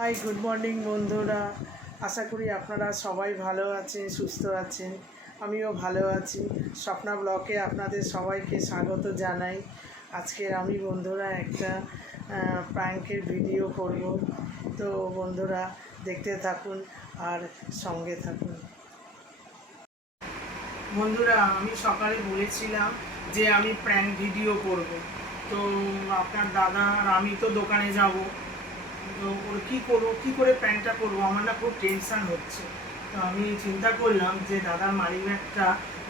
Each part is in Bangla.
হাই, গুড মর্নিং বন্ধুরা। আশা করি আপনারা সবাই ভালো আছেন, সুস্থ আছেন। আমিও ভালো আছি। স্বপ্না ব্লকে আপনাদের সবাইকে স্বাগত জানাই। আজকে আমি বন্ধুরা একটা প্র্যাঙ্কের ভিডিও করব। তো বন্ধুরা দেখতে থাকুন আর সঙ্গে থাকুন। বন্ধুরা, আমি সকালে বলেছিলাম যে আমি প্র্যাঙ্ক ভিডিও করব। তো আপনার দাদা আর আমি তো দোকানে যাব। তো কী করে প্যান্টটা করবো, আমার না খুব টেনশান হচ্ছে। তো আমি চিন্তা করলাম যে দাদার মানি ব্যাগটা,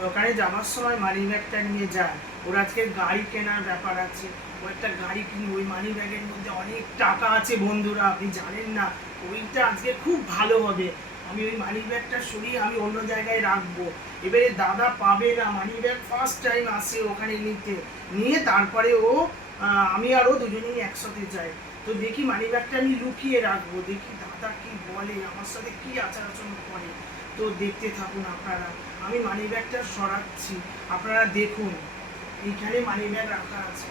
ওখানে যাওয়ার সময় মানি ব্যাগটা নিয়ে যায়। ওর আজকে গাড়ি কেনার ব্যাপার আছে, ও একটা গাড়ি কিনবে। ওই মানি ব্যাগের মধ্যে অনেক টাকা আছে বন্ধুরা, আপনি জানেন না। ওইটা আজকে খুব ভালো হবে। আমি ওই মানি ব্যাগটা সরিয়ে আমি অন্য জায়গায় রাখবো। এবারে দাদা পাবে না, মানি ব্যাগ ফার্স্ট টাইম আসে ওখানে নিয়ে তারপরে আমি আর ও দুজনেই একসাথে যাই। তো দেখি মানি ব্যাগটা আমি লুকিয়ে রাখবো, দেখি দাদা কি বলে, আমার সাথে কি আচার আচরণ করে। তো দেখতে থাকুন আপনারা। আমি মানি ব্যাগটা সরাচ্ছি, আপনারা দেখুন। এইখানে মানি ব্যাগ রাখা আছে।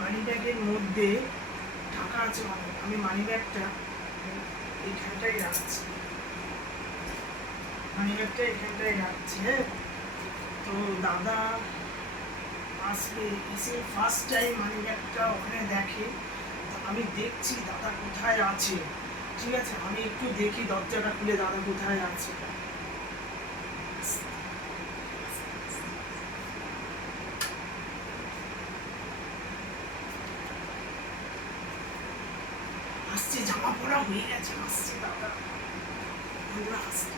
মানি ব্যাগের মধ্যে টাকা আছে অনেক। আমি মানি ব্যাগটা এইখানটাই রাখছি, মানি ব্যাগটা এখানটাই রাখছি। হ্যাঁ, তো দাদা আসলে এসে ফার্স্ট টাইম মানি ব্যাগটা ওখানে দেখে। আমি দেখছি দাদা কোথায় আছে। ঠিক আছে, আমি একটু দেখি দরজাটা খুলে দাদা কোথায় আছে। আসছে, জামা পরা হয়ে গেছে, আসছে দাদা। আসছে।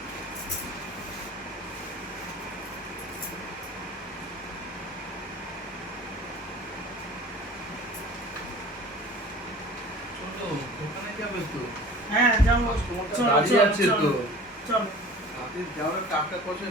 হ্যাঁ, যাবো। চলো। টাকা পয়সা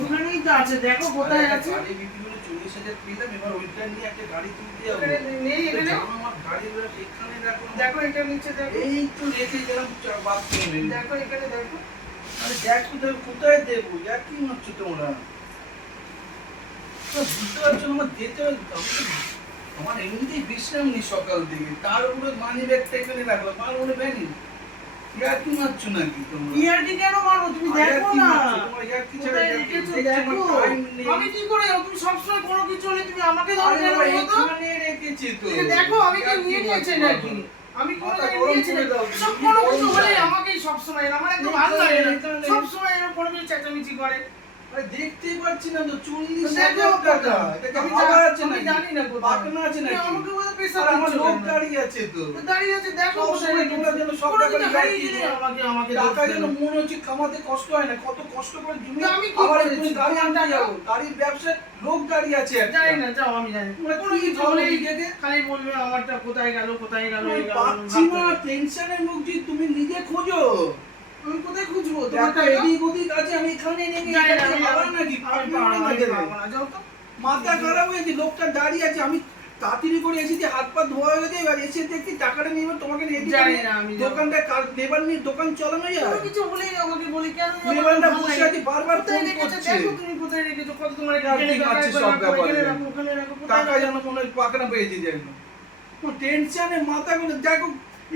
ওখানেই তো আছে, দেখো কোথায় আছে। গাড়ি বিক্রি করে 40,000 পেলাম, এবার ওইটা নিয়ে একটা গাড়ি কিনতে যাবো। নেই এখানে, আমার গাড়ি এখানে দেখো এটা নিচে, দেখো এই তো রেখে গেলাম বাপ কিনে। দেখো এখানে, দেখো। আরে দেখ কোথায় দেবো, কি হচ্ছে তোমরা? বুঝতে পারছো না, আমার যেতে আমার এমনিতেই বিশ্রাম নেই সকাল থেকে, তার উপরে মানি ব্যাগটা এখানে রাখলাম, আর ওরে ব্যাগই ইয়ার্কি মারছো নাকি তোমরা? ইয়ার্কি কেন মারবো, তুমি দেখো না। তোমার ইয়ার্কি ছাড়া কোথায় রেখেছো দেখো। আমি কি করে, তুমি সবসময় কোনো কিছু হলে তুমি আমাকে ধরো কেন বলো তো? এখানে রেখেছি তো। দেখো আমি কি নিয়ে নিয়েছি নাকি? আমি কোনো জায়গায় নিয়েছি নাকি? সব কোনো কিছু হলে আমাকেই সবসময়, আমার একদম ভালো লাগে না সবসময় এরকম কোনো কিছু চেঁচামেচি করে। আরে দেখতেই পাচ্ছি না তো, 40,000 টাকা। এটা আমি ভাবা আছে না, জানি না কোথায় পাকনা আছে নাকি? আমাকে বলে পেশা আর আমার দিচ্ছ লোক কেন? দাঁড়িয়ে আছে তো। দাঁড়িয়ে আছে, দেখো কোথায় রেখেছো। যেন সব কোনো টাকা কিছু হারিয়ে গেলে আমাকে টাকা দোষ যেন দেবে। মনে হচ্ছে কামাতে কষ্ট হয় না, কত কষ্ট করে জমি। তা আমি কি আবার করেছি? তুমি গাড়ি আনতে টাকা? যাবো, গাড়ির ব্যবসায় লোক দাঁড়িয়ে আছে একটা। জানি না, যাও, আমি জানি। তোমরা কোনো কি কিছু ভাবো হলেই নিজেকে? খালি বলবে আমারটা কোথায় গেল, কোথায় গেল, এই গেল। পাচ্ছি না, টেনশনের মুক্তি তুমি নিজে খোঁজো। আমি কোথায় খুঁজবো তোমার দেখো টাকা? এদিক ওদিক আছে, আমি এখানে নেই জানি না, আমি আবার নাকি আমি পারবো না, যাও তো। মাথা খারাপ হয়েছে, লোকটা দাঁড়িয়ে আছে, আমি তাড়াতাড়ি করে এসেছি, হাত পা ধোয়া হয়ে গেছে, এবার এসে দেখছি টাকাটা নিয়ে এবার তোমাকে নিয়ে জানি না, আমি দোকানটা লেবার নিয়ে দোকান চালানো যায়। কোনো কিছু হলেই আমাকে বলি কেন? লেবারটা বসে আছে, বারবার কোথায় ফোন রেখেছো করছে। দেখো, তুমি কোথায় রেখেছো, কত তোমার রাখতে এখানে পারছি রাখো, সব ব্যাপারে। এখানে রাখো, ওখানে রাখো, কোথায় টাকা রাখো? যেন মনে হয় পাকনা পেয়েছি যেন। টেনশনে মাথা গুলো দেখো,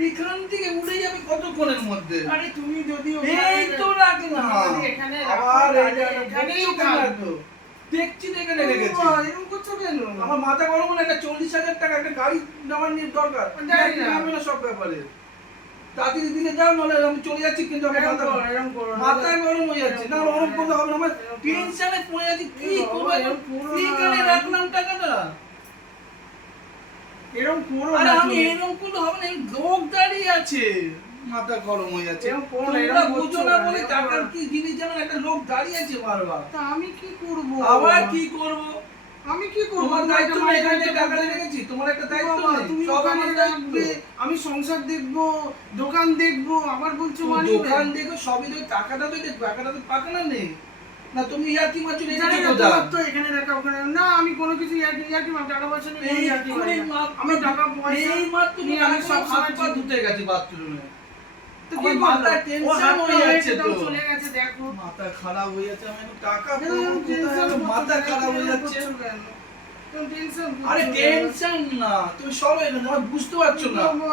এখান থেকে উঠে যাবে কতক্ষণের মধ্যে। আরে তুমি যদি এই তো রাখলাম, এখানে আবার এখানেই থাকবো। দেখছি তো এখানে রেখেছি। এরকম করছো কেন? আমার মাথা গরম হলে একটা 40,000 টাকা একটা গাড়ি নেওয়ার নিয়ে দরকার। জানি না। আমি না সব ব্যাপারে তাড়াতাড়ি দিকে যাও, নাহলে আমি চলে যাচ্ছি। কিন্তু আমার মাথা গরম হয়ে যাচ্ছে না, ওরকম করলে হবে না। আমার টেনশনে পড়ে যাচ্ছি, কি করবো এখানে রাখলাম টাকাটা। এরকম করো আরে না আমি তুমি। এরকম করলে হবে না, লোক দাঁড়িয়ে আছে, মাথা গরম হয়ে যাচ্ছে। এরকম করো না, তোমরা এরকম বুঝো করছো না না, বলে এরকম টাকার করো না। কি জিনিস জানো, একটা লোক দাঁড়িয়ে আছে বারবার। তা আমি কি করব? আবার কি করবো? আমি কি করব? তোমার দায়িত্ব নেই, এখানে টাকা রেখেছি, তোমার একটা দায়িত্ব নেই, তুমি সব ওখানে আমার দায়িত্ব। রাখবে, আমি সংসার দেখবো, দোকান দেখবো, আবার বলছো তুমি মানি দোকান দেখো, সবই দেখো, টাকাটা তো দেখো, টাকাটা তো পাকানা নেই। না তুমি ইয়ার্কি মারছো এটা জানি কি না, কথা? তোমার তো এখানে রাখা ওখানে না, আমি কোনো কিছু ইয়ার্কি মার, টাকা পয়সা নিয়ে কোনো ইয়ার্কি মারি না। আমি টাকা পয়সা এই মাত্র তুমি নিয়ে আমি সব হাত সময় পা ধুতে গেছি বাথরুমে। তো কি আমার করবো? মাথায় ও টেনশন হাত হয়ে যাচ্ছে তো। চলে গেছে, দেখো। মাথা খারাপ হয়ে যাচ্ছে, আমি এখন টাকা কেন পাবো কোথায়? টেনশন মাথা খারাপ হয়ে যাচ্ছে। কেন টেনশন করছো? আরে টেনশন না, তুমি সরো এখানে, আমার বুঝতে পারছো না। বাবা,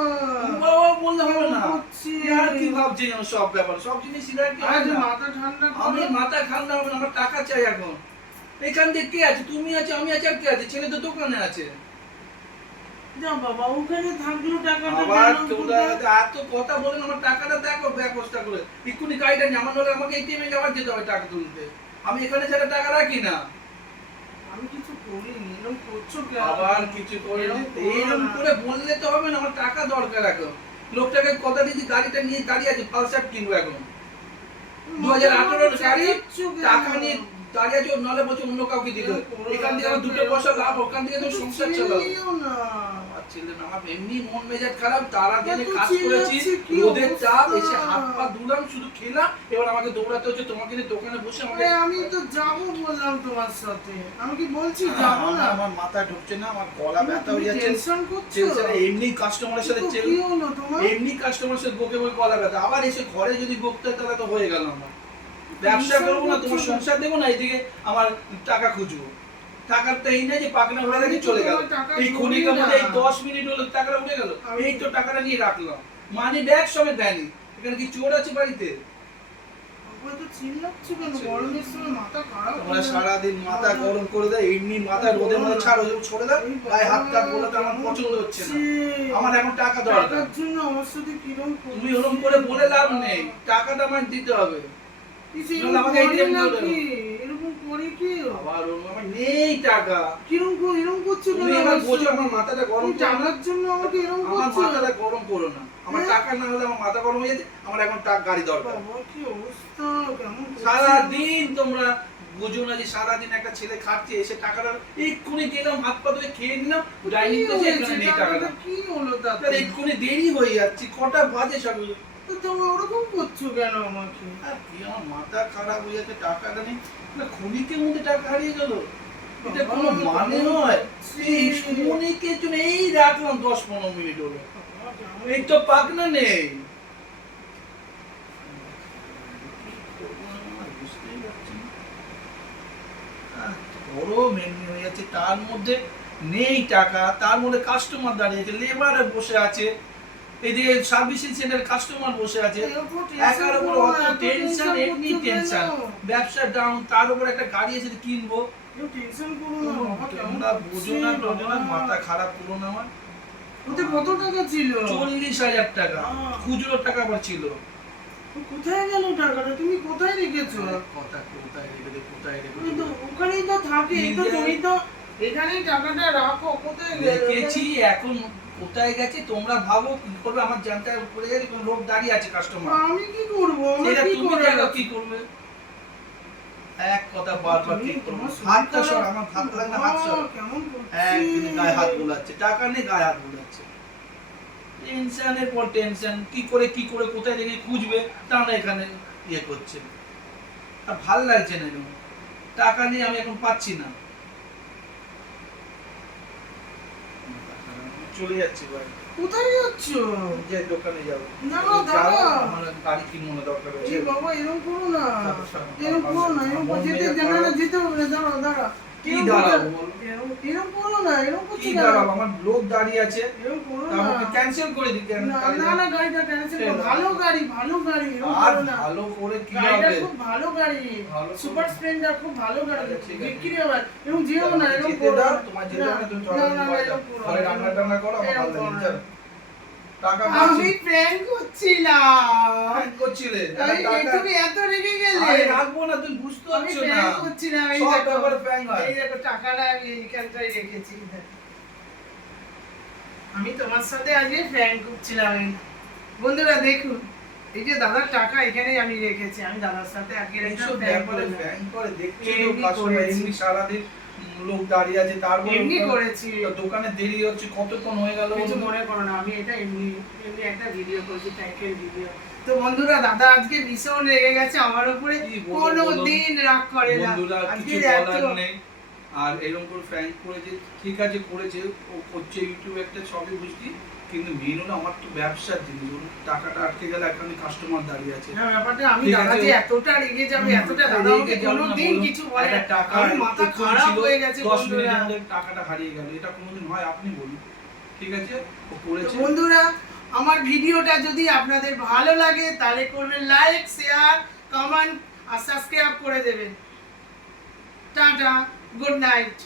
বাবা বললে হবে না। করছি। আর কি ভাবছি যেন সব ব্যাপার, সব জিনিস আর কি আজ হয় না। মাথা ঠান্ডা আমি করো। মাথা ঠান্ডা হবে না, আমার টাকা চাই এখন। এখান থেকে কে আছে? তুমি আছে, আমি আছে, আর কে আছে? ছেলে তো দোকানে আছে। যা বাবা, ওখানে থাকলো টাকাটা আবার কেন তোমরা কোথায়? এত কথা বলেন, আমার টাকাটা দেখো ব্যবস্থা করে। এক্ষুনি গাড়িটা নিয়ে আমার হলে আমাকে এটিএম এ আবার যেতে হবে টাকা তুলতে। আমি এখানে ছাড়া টাকা রাখি না। আমি কিছু করিনি, এরকম করছো কেন? আবার কিছু করে এরকম করে বললে তো হবে না, আমার টাকা দরকার এখন। লোকটাকে কথা দিয়েছি গাড়িটা নিয়ে দাঁড়িয়ে আছে, পালসার কিনবো এখন। 2018 গাড়ি, টাকা নিয়ে দাঁড়িয়ে আছে, নাহলে বলছে অন্য কাউকে দিতে। এখান থেকে আমার দুটো পয়সা লাভ, ওখান থেকে তো সংসার চালাবো। চিল্লিও না। আমার ছেলে না, আমার এমনি মন মেজাজ খারাপ, তারা দিনে এত কাজ করেছি, চিল্লাচ্ছি, কি রোদের চাপ, অবস্থা? এসে হাত পা ধুলাম, শুধু খেলাম, এবার আমাকে দৌড়াতে হচ্ছে তোমাকে নিয়ে দোকানে বসে আমাকে। আরে আমি তো যাবো বললাম তোমার সাথে, আমি কি বলছি যাবো না? আমার মাথা ঢুকছে না, আমার গলা ব্যথা হয়ে যাচ্ছে। টেনশন করছো? টেনশনে এমনি কাস্টমারের সাথে তো কি হলো তোমার? এমনি কাস্টমারের সাথে বকে বকে গলা ব্যথা, আবার এসে ঘরে যদি বকতে হয় তাহলে তো হয়ে গেল। আমার ব্যবসা করবো না, তোমার সংসার দেবো না, এইদিকে আমার টাকা খুঁজবো। টাকার তো এই না যে পাকনা হয়ে গেছে চলে গেল, এই ক্ষণিকের মধ্যে এই 10 মিনিট হলো টাকাটা উঠে গেল। এই তো টাকাটা নিয়ে রাখলাম, মানি ব্যাগ সমেত দেয়নি। এখানে কি চোর আছে বাড়িতে? বাবা, তো চিল্লাচ্ছো কেন? গরমের সময় মাথা খারাপ তোমরা হয়ে যায়। সারাদিন মাথা গরম করে দেয়, এমনি মাথা রোদের মধ্যে ছাড়ো, ছড়ে দাও, গায়ে হাত টাত বলে তো আমার পছন্দ হচ্ছে না। আমার এখন টাকা দরকার। টাকার জন্য আমার সাথে কিরম করছো? তুমি ওরকম করে বলে লাভ নেই, টাকাটা আমার দিতে হবে। কিছু নাহলে আমাকে করে ATM না করে কি? এরকম করে কি? আবার আমার নেই টাকা। এরকম করছো তুমি কেন? এবার বোঝো, আমার মাথাটা গরম তুমি করো না। টাকার জন্য আমাকে এরকম আমার করছো? মাথাটা গরম করো না, আমার হ্যাঁ? টাকা না হলে আমার মাথা গরম হয়ে যাচ্ছে। আমার এখন টাকা গাড়ি দরকার। বাবা, কি অবস্থা, কেমন করছো? সারাদিন তোমরা বুঝো না যে সারাদিন একটা ছেলে খাচ্ছে, এসে টাকাটা এক্ষুনি গেলাম, হাত পা ধুয়ে খেয়ে নিলাম, ডাইনিং কি করছে, হয়েছে? এখানে নেই টাকাটা টাকাটা। কি হলো তাতে? তাহলে এক্ষুনি দেরি হয়ে যাচ্ছে, কটা বাজে সব। তো তুমি ওরকম করছো কেন আমাকে? আর কি আমার মাথা খারাপ হয়ে যাচ্ছে, টাকাটা নেই। না ক্ষণিকের মধ্যে টাকা হারিয়ে গেল, এটা কোনো মানে হয়? এই ক্ষণিকের জন্য এই রাখলাম 10-15 মিনিট হলো, এই তো পাকনা নেই। গরম এমনি হয়ে যাচ্ছে, তার মধ্যে নেই টাকা, তার মধ্যে কাস্টমার দাঁড়িয়ে আছে, লেবারে বসে আছে, এদিকে সার্ভিসিং সেন্টার কাস্টমার বসে আছে। একার উপর অত টেনশন, এমনি টেনশন, ব্যবসা ডাউন, তার উপর একটা গাড়ি এসে কিনবো। টেনশন করো না বাবা, কেমন তোমরা বুঝো না, বোঝো না, মাথা খারাপ করো না আমার। ওতে কত টাকা ছিল? 40,000 টাকা, খুচরো টাকা আবার ছিল। তো কোথায় গেল টাকাটা? তুমি কোথায় রেখেছো? কথা কোথায় রেখে কোথায় তুমি তো রেখে ওখানেই তো থাকে, তো নিজে- তুমি তো এখানেই টাকাটা রাখো, কোথায় গেল? রেখেছি, এখন কোথায় গেছে তোমরা ভাবো, কি করবে? আমার জানতে পড়ে গেছে, কোন লোক দাঁড়িয়ে আছে কাস্টমার, আমি কি করবো? আমার সেটা কি তুমি করে দেখো রাখো? কি করবে। এক কথা বারবার তুমি ঠিক করবো, তোমার হাতটা শরীরটা- সর, আমার হাত লাগে না, হাত সর। কেমন করছিস? একদিনে গায়ে হাত বোলাচ্ছে, টাকা নেই গায়ে হাত বোলাচ্ছে। টেনশনের পর টেনশন, কি করে কোথায় রেখে খুঁজবে, তা না এখানে ইয়ে করছে। আর ভাল লাগছে না এরকম, টাকা নেই, আমি এখন পাচ্ছি না। চলে যাচ্ছি ভাই, কোথায় যাচ্ছো? যে দোকানে যাবো। না, দাঁড়া। আমার গাড়ি কিনবো দরকার হচ্ছে। এই বাবা, এরকম করো না, সাথে সাথে এরকম করো না, এরকম মন যেতে মেজাজ না, খারাপ। যেতে হবে না, দাঁড়া দাঁড়া। কি এরকম দাঁড়াবো করো- বলো? এরকম করো না, এরকম কি করছো কেন? দাঁড়াবো? আমার লোক দাঁড়িয়ে আছে, এরকম করো না। আমাকে ক্যান্সেল করে দিতে। না না, গাড়িটা ক্যান্সেল করো। কেন? ভালো গাড়ি, এরকম আর করো না। ভালো করে কি গাড়িটা হবে? খুব ভালো গাড়ি, ভালো সুপার স্প্লেন্ডার, খুব ভালো গাড়ি, আচ্ছা, ঠিক আছে। বিক্রি হবে। এরকম যেও না, এরকম যেতে করো দাও, না। তোমার যেতে হবে না, তুমি না, চলো, না, ঘরে যাও। এরকম করো না। ঘরে রান্না টান্না করো, আমার এরকম ভালো করো লাগে, না। চলো। টাকা আমি পাচ্ছি, প্র্যাঙ্ক করছিলাম। প্র্যাঙ্ক করছিলে। তুমি এত রেগে গেলে? আরে রাখবো না, তুমি বুঝতে আমি পারছো না। প্র্যাঙ্ক করছিলাম। এই সব দেখো, ব্যাপারে প্র্যাঙ্ক হয়। এই দেখো, টাকাটা আমি এইখানটায় রেখেছি। আমি তোমার সাথে আজকে প্র্যাঙ্ক করছিলাম। বন্ধুরা দেখুন, এই যে দাদার টাকা এখানে আমি রেখেছি, আমি দাদার সাথে আগে এইসব প্র্যাঙ্ক ব্যাপারে করে প্র্যাঙ্ক করে দেখছো তো, এমনি কাস্টমার করেছি। এমনি সারাদিন লোক দাঁড়িয়ে আছে, তারপর এমনি করেছি। দোকানে দেরি হচ্ছে, কতক্ষণ হয়ে গেল। কিছু মনে করো না, আমি এটা এমনি এমনি একটা ভিডিও করেছি, প্র্যাঙ্কের ভিডিও। তো বন্ধুরা, দাদা আজকে ভীষণ রেগে গেছে আমার উপরে, কি বলবো কোনো বলো? দিন রাগ করে না। বন্ধুরা আজকে কিছু এত বলার নেই। আর এরকম করে প্র্যাঙ্ক করেছে, ঠিক আছে করেছে, ও করছে ইউটিউবে একটা, সবই বুঝছি, কিন্তু মেন হলো আমার তো ব্যবসার জিনিস, ওর টাকাটা আটকে গেলে এখন কাস্টমার দাঁড়িয়ে আছে। না, ব্যাপারটা আমি ঠিক দাদা আছে, যে এতটা রেগে যাবে, এতটা দাদা আমাকে রেগে যাও না, কোনোদিন বলো। কিছু বলে একটা না। টাকা আমার মাথা একটু খারাপ ছিল, হয়ে গেছে 10 বন্ধুরা। মিনিটের মধ্যে টাকাটা হারিয়ে গেল, এটা কোনোদিন হয়? আপনি বলুন। ঠিক আছে, ও তো করেছে। বন্ধুরা, আমার ভিডিওটা যদি আপনাদের ভালো লাগে তাহলে করবেন লাইক, শেয়ার, কমেন্ট আর সাবস্ক্রাইব করে দেবেন। Tata, good night.